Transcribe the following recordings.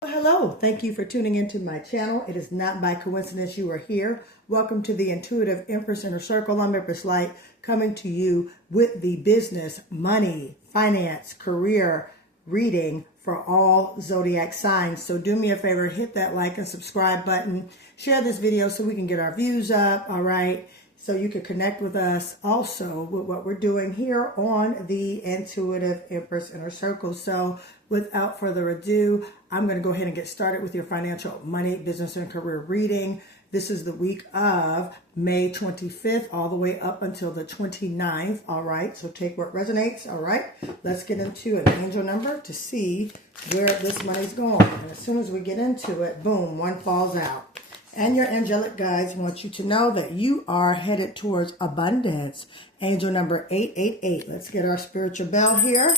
Hello, thank you for tuning into my channel. It is not by coincidence you are here. Welcome to the Intuitive Empress Inner Circle. I'm Empress Light, coming to you with the business, money, finance, career reading for all zodiac signs. So do me a favor, hit that like and subscribe button. Share this video so we can get our views up, all right? So you can connect with us also with what we're doing here on the Intuitive Empress Inner Circle. So without further ado, I'm going to go ahead and get started with your financial, money, business, and career reading. This is the week of May 25th all the way up until the 29th. All right, so take what resonates. All right, let's get into an angel number to see where this money's going. And as soon as we get into it, boom, one falls out. And your angelic guides want you to know that you are headed towards abundance. Angel number 888. Let's get our spiritual bell here.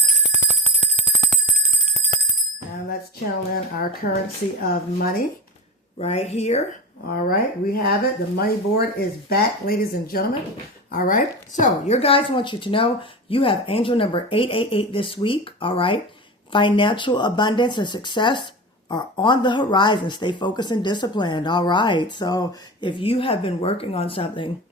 And let's channel in our currency of money right here. All right, we have it. The money board is back, ladies and gentlemen. All right, so your guides want you to know you have angel number 888 this week. All right, financial abundance and success are on the horizon. Stay focused and disciplined. All right, so if you have been working on something,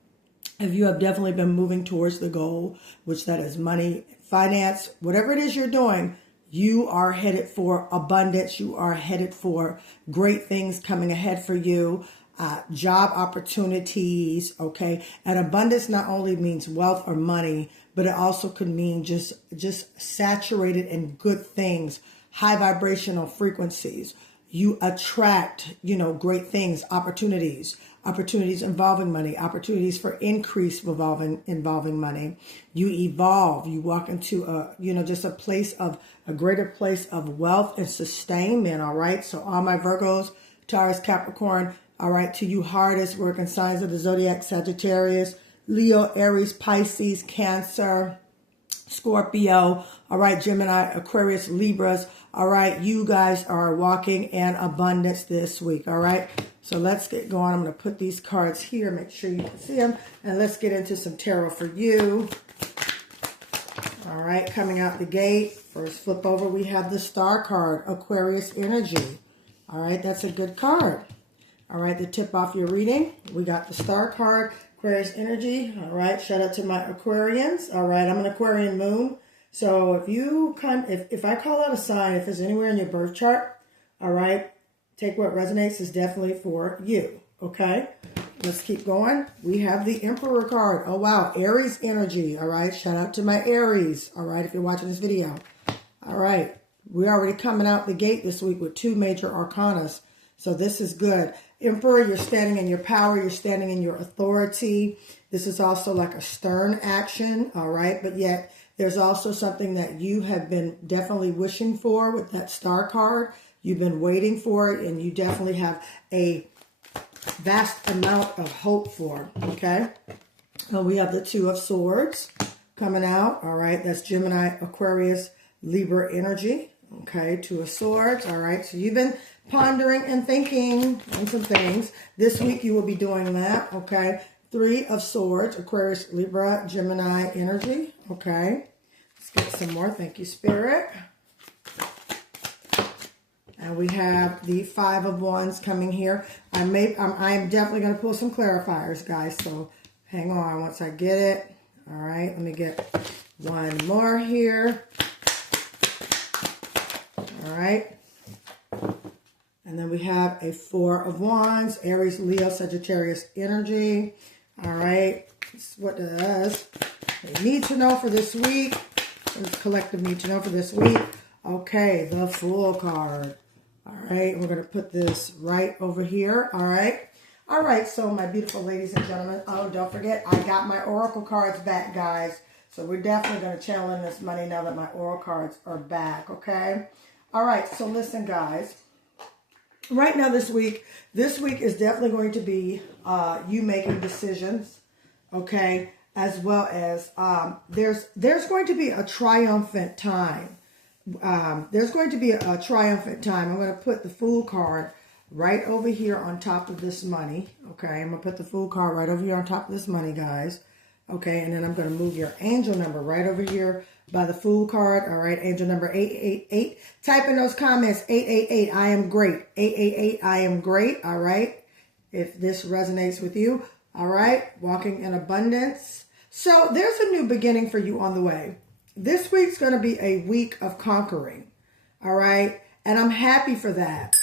if you have definitely been moving towards the goal, which that is money, finance, whatever it is you're doing, you are headed for abundance. You are headed for great things coming ahead for you. Job opportunities, okay? And abundance not only means wealth or money, but it also could mean just saturated in good things, high vibrational frequencies. You attract, great things, opportunities involving money, opportunities for increase involving money. You evolve, you walk into just a greater place of wealth and sustainment. All right. So all my Virgos, Taurus, Capricorn, all right, to you hardest working signs of the zodiac: Sagittarius, Leo, Aries, Pisces, Cancer, Scorpio, all right, Gemini, Aquarius, Libras, all right, you guys are walking in abundance this week, all right? So let's get going. I'm going to put these cards here, make sure you can see them, and let's get into some tarot for you. All right, coming out the gate, first flip over, we have the Star card, Aquarius energy. All right, that's a good card. All right, to tip off your reading, we got the Star card, Aquarius energy. All right, shout out to my Aquarians. All right, I'm an Aquarian moon. So if I call out a sign, if it's anywhere in your birth chart, all right, take what resonates is definitely for you. Okay, let's keep going. We have the Emperor card. Oh wow, Aries energy. All right, shout out to my Aries. All right, if you're watching this video. All right, we're already coming out the gate this week with two major arcanas. So this is good. Emperor, you're standing in your power. You're standing in your authority. This is also like a stern action, all right? But yet there's also something that you have been definitely wishing for with that Star card. You've been waiting for it, and you definitely have a vast amount of hope for, okay? So we have the Two of Swords coming out, all right? That's Gemini, Aquarius, Libra energy, okay? Two of Swords, all right? So you've been pondering and thinking on some things. This week you will be doing that, okay? Three of Swords, Aquarius, Libra, Gemini energy, okay? Let's get some more. Thank you, Spirit. And we have the Five of Wands coming here. I am definitely going to pull some clarifiers, guys, so hang on once I get it. All right, let me get one more here. All right. And then we have a Four of Wands, Aries, Leo, Sagittarius energy. All right. This is what does they need to know for this week. The collective need to know for this week. Okay, the Fool card. All right. We're going to put this right over here. All right. All right. So my beautiful ladies and gentlemen. Oh, don't forget, I got my Oracle cards back, guys. So we're definitely going to channel in this money now that my Oracle cards are back. Okay. All right. So listen, guys. Right now this week is definitely going to be you making decisions, okay, as well as there's going to be a triumphant time. There's going to be a triumphant time. I'm going to put the Fool card right over here on top of this money, okay? I'm going to put the Fool card right over here on top of this money, guys. Okay, and then I'm going to move your angel number right over here by the Fool card. All right, angel number 888. Type in those comments, 888, I am great. 888, I am great. All right, if this resonates with you. All right, walking in abundance. So there's a new beginning for you on the way. This week's going to be a week of conquering. All right, and I'm happy for that.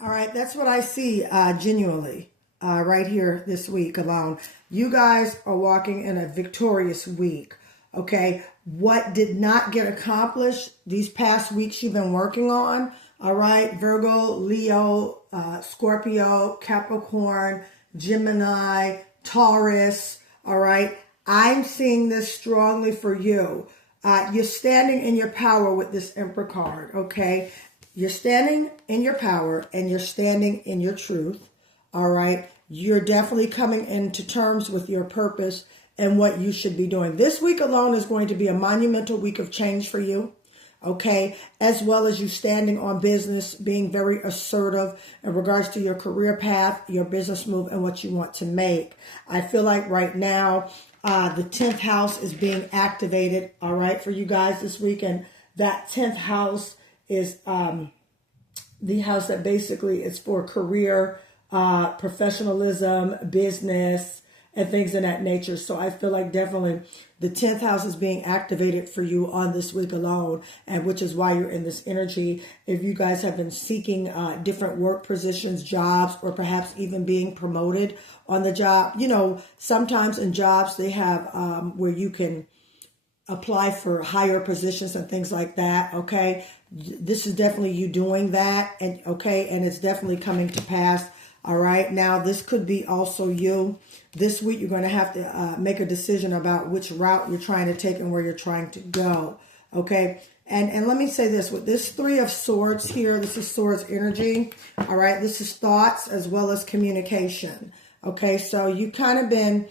All right, that's what I see genuinely. Right here this week alone. You guys are walking in a victorious week, okay? What did not get accomplished these past weeks you've been working on, all right? Virgo, Leo, Scorpio, Capricorn, Gemini, Taurus, all right? I'm seeing this strongly for you. You're standing in your power with this Emperor card, okay? You're standing in your power and you're standing in your truth. All right. You're definitely coming into terms with your purpose and what you should be doing. This week alone is going to be a monumental week of change for you. Okay. As well as you standing on business, being very assertive in regards to your career path, your business move, and what you want to make. I feel like right now, the 10th house is being activated. All right. For you guys this week. And that 10th house is, the house that basically is for career, professionalism, business, and things of that nature. So I feel like definitely the 10th house is being activated for you on this week alone, and which is why you're in this energy. If you guys have been seeking different work positions, jobs, or perhaps even being promoted on the job, you know, sometimes in jobs they have where you can apply for higher positions and things like that. Okay. This is definitely you doing that. And okay. And it's definitely coming to pass. All right. Now, this could be also you. This week, you're going to have to make a decision about which route you're trying to take and where you're trying to go. Okay. And let me say this, with this 3 of Swords here, this is Swords energy. All right. This is thoughts as well as communication. Okay. So you kind of been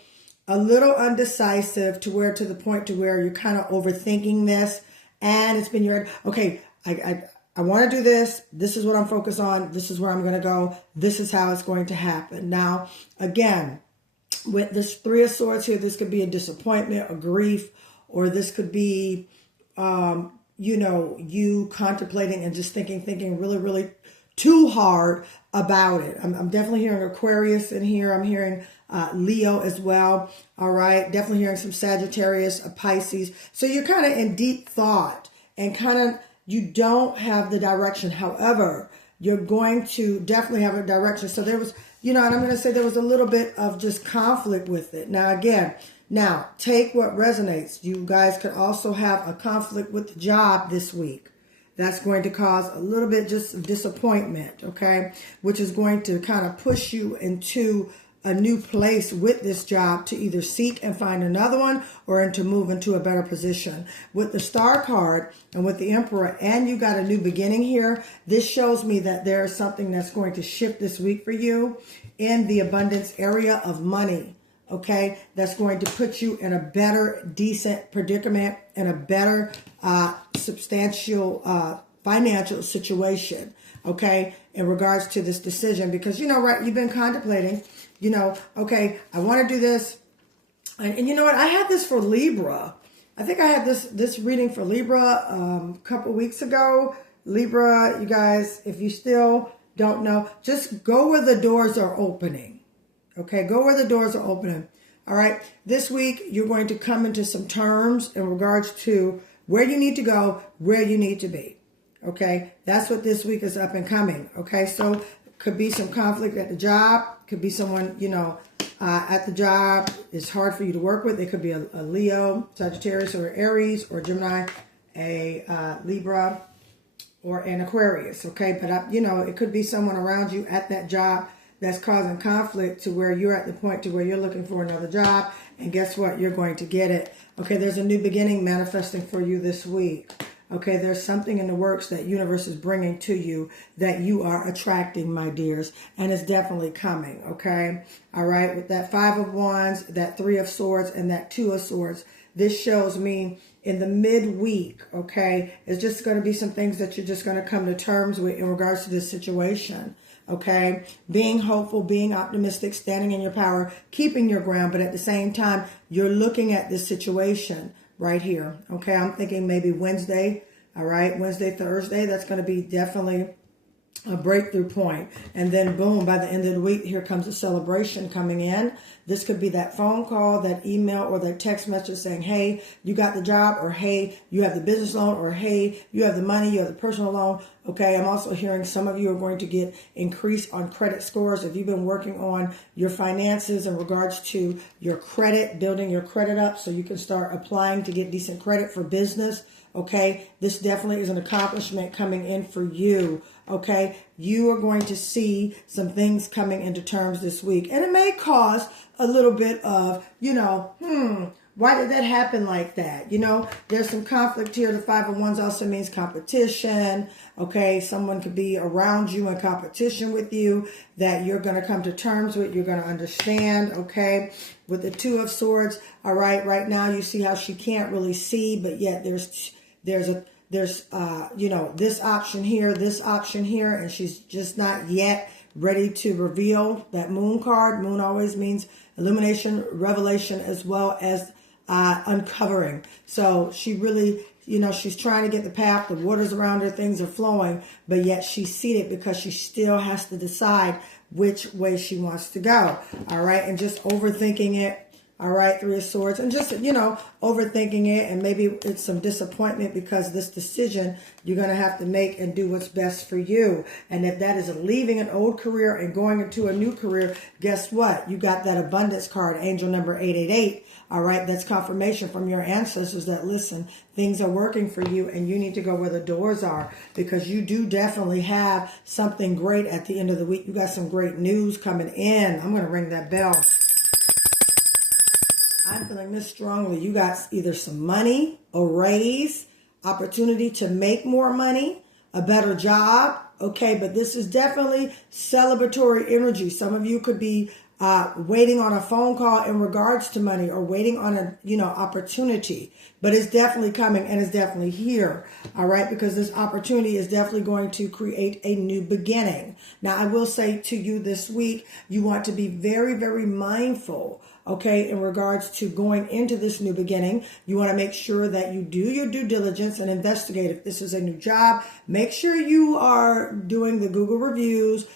a little undecisive to the point to where you're kind of overthinking this. And it's been okay, I want to do this. This is what I'm focused on. This is where I'm going to go. This is how it's going to happen. Now, again, with this 3 of Swords here, this could be a disappointment, a grief, or this could be, you know, you contemplating and just thinking really, really too hard about it. I'm definitely hearing Aquarius in here. I'm hearing Leo as well. All right. Definitely hearing some Sagittarius, a Pisces. So you're kind of in deep thought and kind of, you don't have the direction. However, you're going to definitely have a direction. So there was, you know, and I'm going to say there was a little bit of just conflict with it. Now, again, take what resonates. You guys could also have a conflict with the job this week. That's going to cause a little bit just disappointment, okay? Which is going to kind of push you into a new place with this job to either seek and find another one or to move into a better position. With the Star card and with the Emperor, and you got a new beginning here, this shows me that there's something that's going to shift this week for you in the abundance area of money, okay? That's going to put you in a better, decent predicament and a better substantial financial situation, okay, in regards to this decision. Because, you know, right, you've been contemplating, you know, okay, I want to do this. And you know what? I had this for Libra. I think I had this reading for Libra a couple weeks ago. Libra, you guys, if you still don't know, just go where the doors are opening. Okay, go where the doors are opening. All right, this week you're going to come into some terms in regards to where you need to go, where you need to be. Okay, that's what this week is up and coming. Okay, so could be some conflict at the job. Could be someone, you know, at the job is hard for you to work with. It could be a Leo, Sagittarius, or Aries, or Gemini, a Libra, or an Aquarius. Okay, but you know, it could be someone around you at that job that's causing conflict to where you're at the point to where you're looking for another job, and guess what? You're going to get it. Okay, there's a new beginning manifesting for you this week. Okay, there's something in the works that universe is bringing to you that you are attracting, my dears, and it's definitely coming, okay? All right, with that 5 of Wands, that 3 of Swords, and that 2 of Swords, this shows me in the midweek, okay? It's just going to be some things that you're just going to come to terms with in regards to this situation, okay? Being hopeful, being optimistic, standing in your power, keeping your ground, but at the same time, you're looking at this situation right here, okay? I'm thinking maybe Wednesday, all right? Wednesday, Thursday, that's going to be definitely a breakthrough point. And then boom, by the end of the week, here comes a celebration coming in. This could be that phone call, that email, or that text message saying, hey, you got the job, or hey, you have the business loan, or hey, you have the money, you have the personal loan. Okay, I'm also hearing some of you are going to get increase on credit scores. If you've been working on your finances in regards to your credit, building your credit up so you can start applying to get decent credit for business. Okay, this definitely is an accomplishment coming in for you. Okay, you are going to see some things coming into terms this week. And it may cause a little bit of, why did that happen like that? There's some conflict here. The 5 of Wands also means competition. Okay, someone could be around you in competition with you that you're going to come to terms with. You're going to understand. Okay, with the 2 of Swords. All right now you see how she can't really see, but yet there's this option here, and she's just not yet ready to reveal that Moon card. Moon always means illumination, revelation, as well as uncovering. So she really, she's trying to get the path, the waters around her, things are flowing, but yet she's seated because she still has to decide which way she wants to go. All right, and just overthinking it. All right, 3 of Swords, and just, overthinking it, and maybe it's some disappointment because this decision you're going to have to make and do what's best for you. And if that is leaving an old career and going into a new career, guess what? You got that abundance card, angel number 888. All right, that's confirmation from your ancestors that, listen, things are working for you and you need to go where the doors are, because you do definitely have something great at the end of the week. You got some great news coming in. I'm going to ring that bell. I'm feeling this strongly. You got either some money, a raise, opportunity to make more money, a better job. Okay, but this is definitely celebratory energy. Some of you could be waiting on a phone call in regards to money, or waiting on a, opportunity, but it's definitely coming and it's definitely here. All right. Because this opportunity is definitely going to create a new beginning. Now, I will say to you this week, you want to be very, very mindful. Okay, in regards to going into this new beginning, you want to make sure that you do your due diligence and investigate. If this is a new job, make sure you are doing the Google reviews,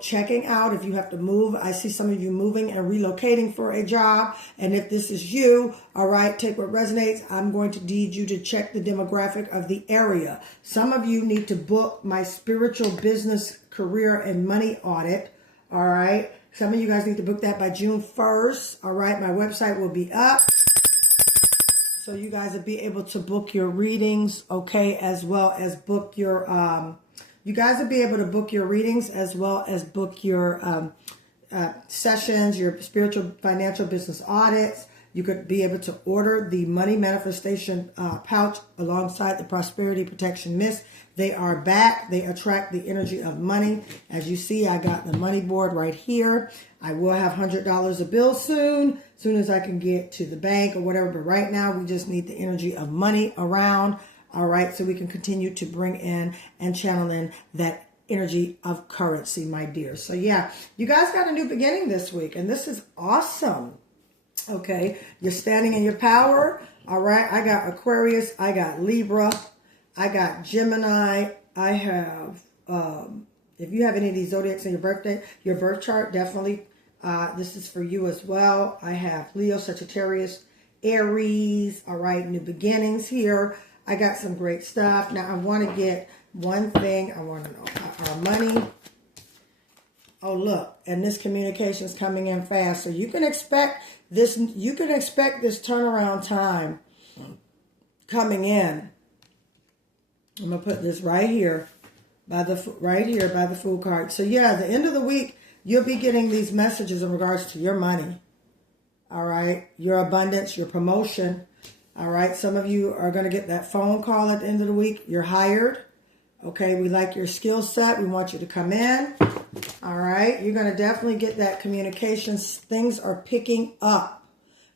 checking out if you have to move. I see some of you moving and relocating for a job. And if this is you, all right, take what resonates. I'm going to need you to check the demographic of the area. Some of you need to book my spiritual business, career, and money audit. All right. Some of you guys need to book that by June 1st. All right. My website will be up, so you guys will be able to book your readings. Okay. As well as book your, you guys will be able to book your readings as well as book your sessions, your spiritual financial business audits. You could be able to order the money manifestation pouch alongside the prosperity protection mist. They are back. They attract the energy of money. As you see, I got the money board right here. I will have $100 a bill soon as I can get to the bank or whatever. But right now, we just need the energy of money around. All right. So we can continue to bring in and channel in that energy of currency, my dear. So yeah, you guys got a new beginning this week, and this is awesome. Okay, you're standing in your power. All right, I got Aquarius, I got Libra, I got Gemini. I have, if you have any of these zodiacs in your birth chart, definitely this is for you as well. I have Leo, Sagittarius, Aries. All right, new beginnings here. I got some great stuff. Now, I want to get one thing. I want to know our money. Oh, look, and this communication is coming in fast. So you can expect this. You can expect this turnaround time coming in. I'm gonna put this right here by the Fool card. So yeah, the end of the week, you'll be getting these messages in regards to your money. All right, your abundance, your promotion. All right, some of you are going to get that phone call at the end of the week. You're hired. Okay, we like your skill set. We want you to come in. All right, you're going to definitely get that communication. Things are picking up.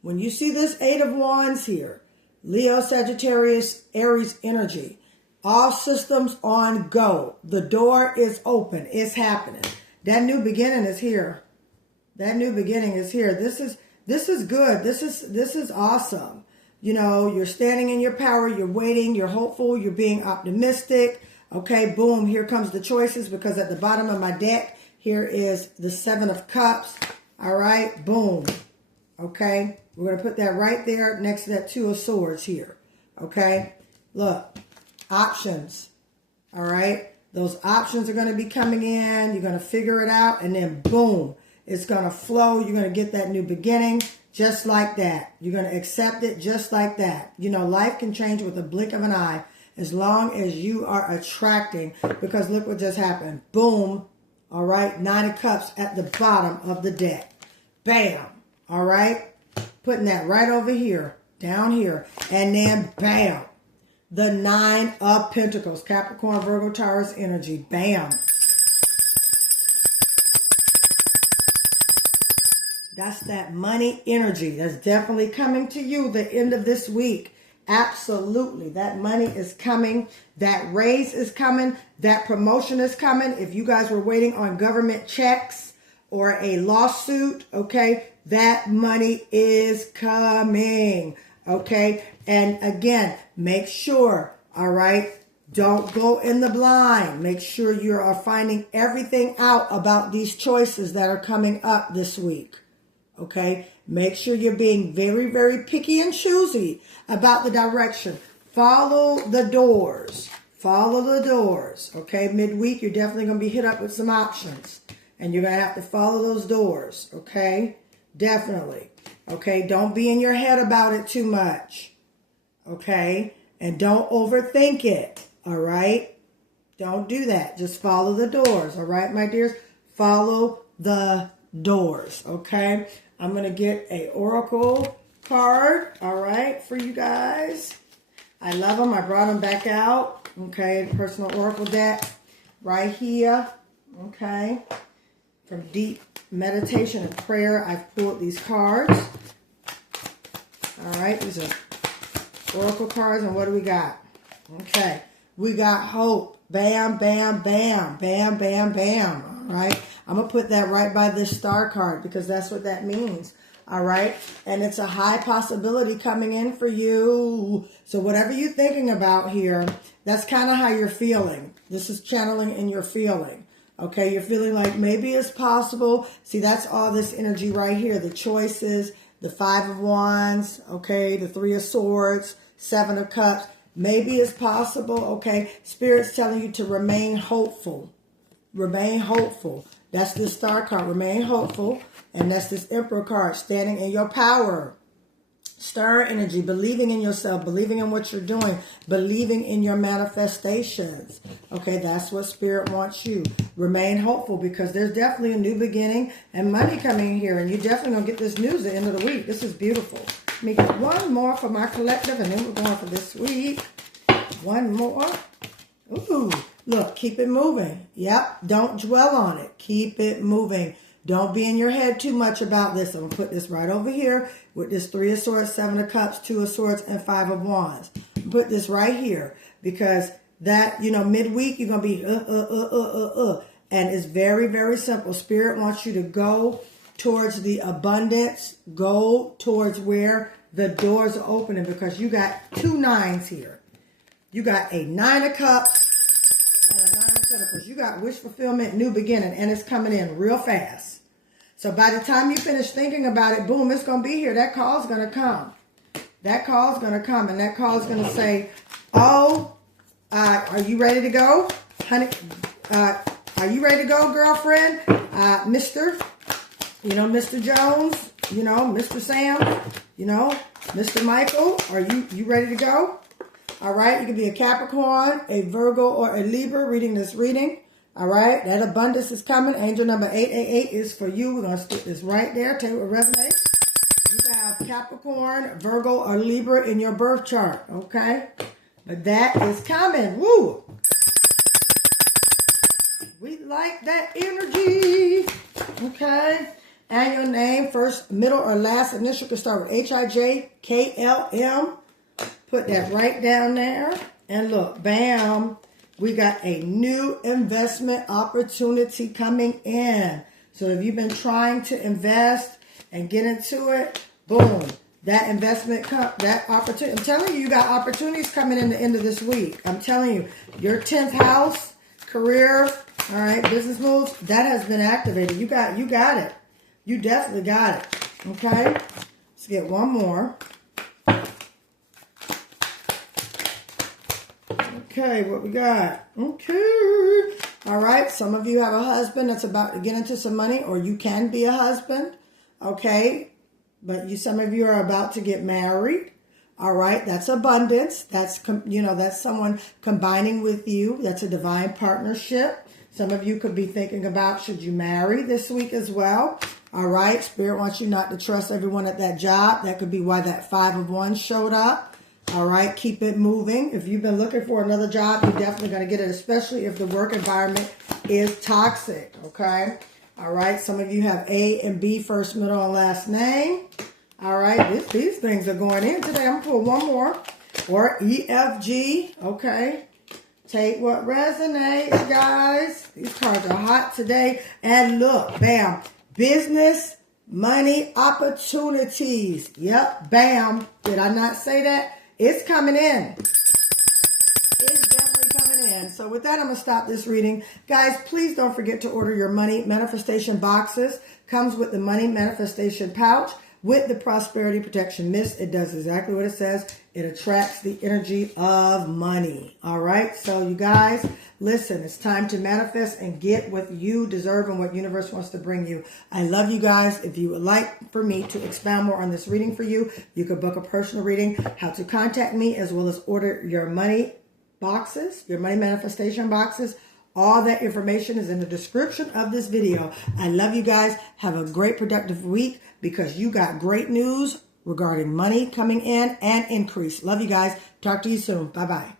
When you see this 8 of Wands here, Leo, Sagittarius, Aries energy. All systems on go. The door is open. It's happening. That new beginning is here. That new beginning is here. This is good. This is awesome. You know, you're standing in your power. You're waiting. You're hopeful. You're being optimistic. Okay, boom. Here comes the choices, because at the bottom of my deck, here is the 7 of Cups. All right, boom. Okay, we're going to put that right there next to that 2 of Swords here. Okay, look, options. All right, those options are going to be coming in. You're going to figure it out, and then boom, it's going to flow. You're going to get that new beginning just like that. You're going to accept it just like that. You know, life can change with a blink of an eye as long as you are attracting, because look what just happened. Boom. All right, 9 of Cups at the bottom of the deck. Bam. All right, putting that right over here, down here, and then bam, the 9 of Pentacles, Capricorn, Virgo, Taurus energy. Bam. That's that money energy that's definitely coming to you the end of this week. Absolutely. That money is coming. That raise is coming. That promotion is coming. If you guys were waiting on government checks or a lawsuit, okay, that money is coming. Okay. And again, make sure, all right, don't go in the blind. Make sure you are finding everything out about these choices that are coming up this week. Okay, make sure you're being very, very picky and choosy about the direction. Follow the doors. Follow the doors. Okay, midweek, you're definitely going to be hit up with some options. And you're going to have to follow those doors. Okay, definitely. Okay, don't be in your head about it too much. Okay, and don't overthink it. All right, don't do that. Just follow the doors. All right, my dears, follow the doors. Okay. I'm going to get a oracle card, all right, for you guys. I love them. I brought them back out, okay, personal oracle deck right here, okay. From deep meditation and prayer, I've pulled these cards. All right, these are oracle cards, and what do we got? Okay, we got hope. Bam, bam, bam, bam, bam, bam, all right. I'm going to put that right by this star card, because that's what that means. All right. And it's a high possibility coming in for you. So whatever you're thinking about here, that's kind of how you're feeling. This is channeling in your feeling. Okay. You're feeling like maybe it's possible. See, that's all this energy right here. The choices, the 5 of Wands. Okay. The 3 of Swords, 7 of Cups. Maybe it's possible. Okay. Spirit's telling you to remain hopeful. Remain hopeful. That's this star card, remain hopeful. And that's this Emperor card, standing in your power. Star energy, believing in yourself, believing in what you're doing, believing in your manifestations. Okay, that's what Spirit wants you. Remain hopeful, because there's definitely a new beginning and money coming here. And you're definitely going to get this news at the end of the week. This is beautiful. Let me get one more for my collective, and then we're going for this week. One more. Ooh. Look, keep it moving. Yep, don't dwell on it. Keep it moving. Don't be in your head too much about this. I'm going to put this right over here with this 3 of Swords, 7 of Cups, 2 of Swords, and 5 of Wands. Put this right here, because that, you know, midweek, you're going to be, And it's very, very simple. Spirit wants you to go towards the abundance. Go towards where the doors are opening, because you got 2 9s here. You got a 9 of Cups and a 9 of Pentacles. You got wish fulfillment, new beginning, and it's coming in real fast. So by the time you finish thinking about it, boom, it's going to be here. That call's going to come. That call's going to come, and that call's going to say, oh, are you ready to go? Honey, are you ready to go, girlfriend? Mr. Jones, Mr. Sam, Mr. Michael, are you ready to go? All right, you can be a Capricorn, a Virgo, or a Libra reading this reading. All right, that abundance is coming. Angel number 888 is for you. We're going to stick this right there. Tell you what resonates. You have Capricorn, Virgo, or Libra in your birth chart, okay? But that is coming. Woo! We like that energy, okay? And your name, first, middle, or last initial can start with HIJ, KLM. Put that right down there. And look, bam, we got a new investment opportunity coming in. So if you've been trying to invest and get into it, boom, that investment, that opportunity. I'm telling you, you got opportunities coming in the end of this week. I'm telling you, your 10th house, career, all right, business moves, that has been activated. You got it. You definitely got it. Okay, let's get one more. Okay, what we got? Okay. All right, some of you have a husband that's about to get into some money, or you can be a husband. Okay, but some of you are about to get married. All right, that's abundance. That's, that's someone combining with you. That's a divine partnership. Some of you could be thinking about, should you marry this week as well? All right, Spirit wants you not to trust everyone at that job. That could be why that 5 of Wands showed up. All right, keep it moving. If you've been looking for another job, you're definitely going to get it, especially if the work environment is toxic, okay? All right, some of you have A and B, first, middle, and last name. All right, these things are going in today. I'm going to pull one more. Or EFG, okay? Take what resonates, guys. These cards are hot today. And look, bam, business, money, opportunities. Yep, bam. Did I not say that? It's coming in. It's definitely coming in. So with that, I'm going to stop this reading. Guys, please don't forget to order your money manifestation boxes. Comes with the money manifestation pouch with the prosperity protection mist. It does exactly what it says. It attracts the energy of money. All right. So you guys, listen, it's time to manifest and get what you deserve and what universe wants to bring you. I love you guys. If you would like for me to expound more on this reading for you, you could book a personal reading. How to contact me, as well as order your money boxes, your money manifestation boxes. All that information is in the description of this video. I love you guys. Have a great productive week, because you got great news regarding money coming in and increase. Love you guys. Talk to you soon. Bye-bye.